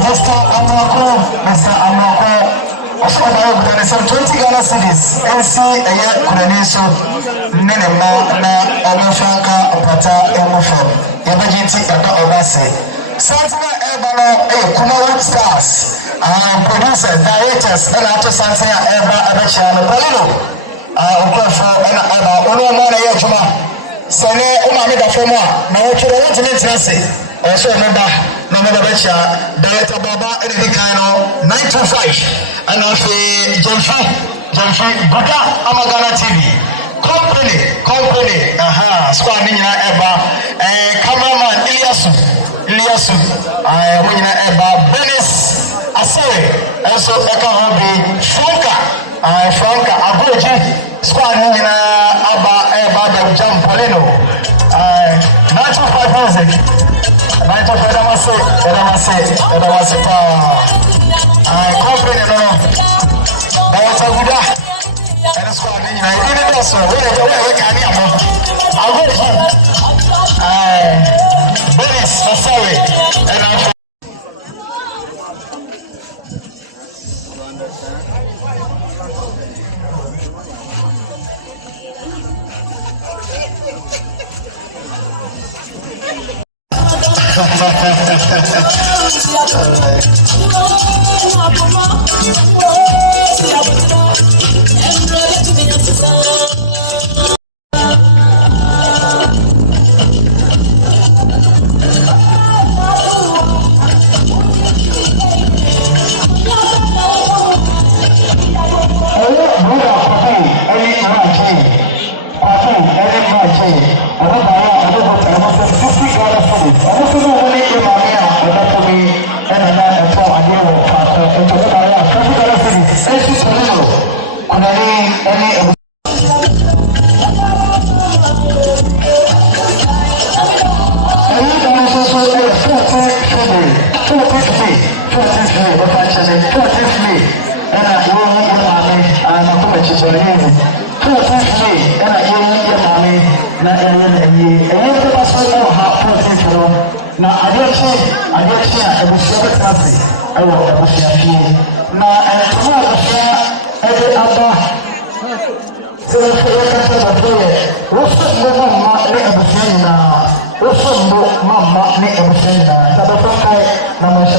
Mr. Amoko, some 20 Ghana cities, NC, Kudaneso, Nenema, Franka, Opata, Emofo, Yabajiti, and Obase. Santina Ebano, Kumawood Stars, producer, directors, and after Santina Eba, Abacha, and Polino, Okofo, and Aba, Unomana Yajuma, Sane, Umamida Foma, Naocho, also remember, Namada Bacha, Director Baba, and Hikano, 925, and also Jamfi, Buddha, Amagana TV, Company, Squad Nina Eba, cameraman Ilyasu, Wina Eba, Benis, Asere, also Eka Hobby, Franka, Abuji, Squad Nina Eba, Jam Polino, 925 music. Naito Edamase power. Company no. Dawata guda. Ene squad ni na. Ini do so. We can ni amo. Ago ji. Boris Masawe. Mama,